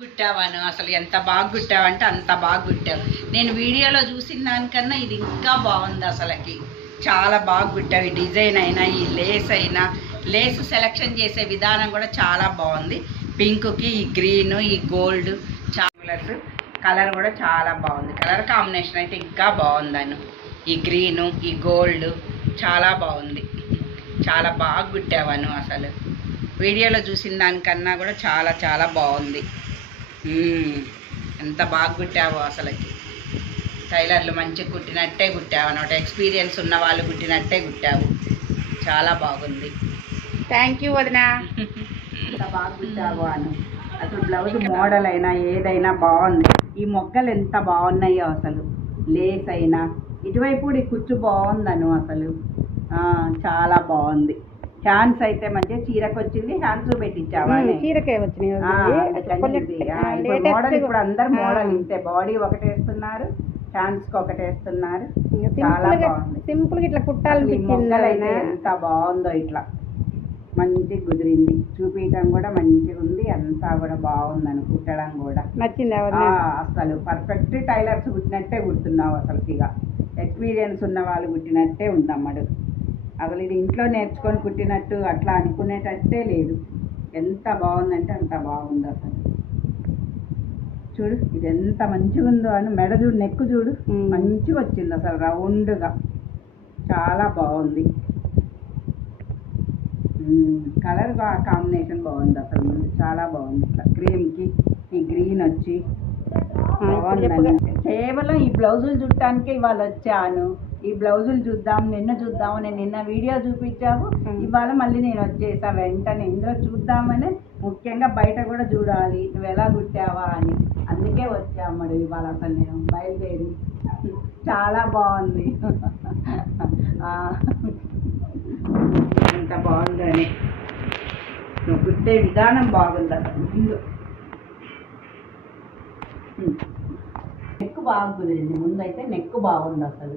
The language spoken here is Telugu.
కుట్టావాను అసలు ఎంత బాగా కుట్టావంటే అంత బాగా కుట్టావు. నేను వీడియోలో చూసిన దానికన్నా ఇది ఇంకా బాగుంది. అసలుకి చాలా బాగా కుట్టావు. ఈ డిజైన్ అయినా ఈ లేస్ అయినా లేస్ సెలెక్షన్ చేసే విధానం కూడా చాలా బాగుంది. పింక్కి ఈ గ్రీన్ ఈ గోల్డ్ చాలా కలర్ కూడా చాలా బాగుంది. కలర్ కాంబినేషన్ అయితే ఇంకా బాగుందను. ఈ గ్రీను ఈ గోల్డ్ చాలా బాగుంది. చాలా బాగా కుట్టావను. అసలు వీడియోలో చూసిన దానికన్నా కూడా చాలా చాలా బాగుంది. ఎంత బాగా కుట్టావో అసలుకి. టైలర్లు మంచిగా కుట్టినట్టే కుట్టావు అన్నమాట. ఎక్స్పీరియన్స్ ఉన్న వాళ్ళు కుట్టినట్టే కుట్టావు. చాలా బాగుంది. థ్యాంక్ యూ వదినా. ఎంత బాగా కుట్టావు అను. అసలు బ్లౌజ్ మోడల్ అయినా ఏదైనా బాగుంది. ఈ మొగ్గలు ఎంత బాగున్నాయో అసలు. లేస్ అయినా ఇటువైపు కూడా ఈ కుచ్చు బాగుందను. అసలు చాలా బాగుంది. హ్యాండ్స్ అయితే మంచిగా చీరకు వచ్చింది. హ్యాండ్స్ పెట్టించావా? చీరకే వచ్చినాయి. మోడల్ ఇప్పుడు అందరు మోడల్ ఇంతే. బాడీ ఒకటి వేస్తున్నారు, హ్యాండ్స్ కి ఒకటి వేస్తున్నారు. చాలా బాగుంది. సింపుల్ గా ఇట్లా కుట్టాలనిపించింది. అయితే ఎంత బాగుందో. ఇట్లా మంచి కుదిరింది. చూపించడం కూడా మంచిగా ఉంది. అంతా కూడా బాగుందని కుట్టడం కూడా నచ్చింది. అసలు పర్ఫెక్ట్ టైలర్స్ కుట్టినట్టే కుడుతున్నావు. అసలు ఇక ఎక్స్పీరియన్స్ ఉన్న వాళ్ళు కుట్టినట్టే ఉందమ్మడు. అసలు ఇది ఇంట్లో నేర్చుకొని కుట్టినట్టు అట్లా అనుకునేటట్టే లేదు. ఎంత బాగుందంటే అంత బాగుంది. అసలు చూడు ఇది ఎంత మంచిగా ఉందో అని. మెడ చూడు, నెక్ చూడు మంచిగా వచ్చింది. అసలు రౌండ్గా చాలా బాగుంది. కలర్ కాంబినేషన్ బాగుంది. అసలు ముందు చాలా బాగుంది. ఇట్లా క్రీమ్కి ఈ గ్రీన్ వచ్చి బాగుందని. కేవలం ఈ బ్లౌజులు చూడటానికే ఇవాళ వచ్చాను. ఈ బ్లౌజులు చూద్దాం, చూద్దాము. నేను నిన్న వీడియో చూపించావు, ఇవాళ మళ్ళీ నేను వచ్చేసా వెంటనే. ఇందులో చూద్దామని ముఖ్యంగా బయట కూడా చూడాలి నువ్వు ఎలా కుట్టావా అని. అందుకే వచ్చామడు ఇవాళ. అసలు నేను బయలుదేరి చాలా బాగుంది. ఎంత బాగుందని. నువ్వు కుట్టే విధానం బాగుంది. అసలు ముందు నెక్ బాగా కుదిరింది. ముందైతే నెక్ బాగుంది. అసలు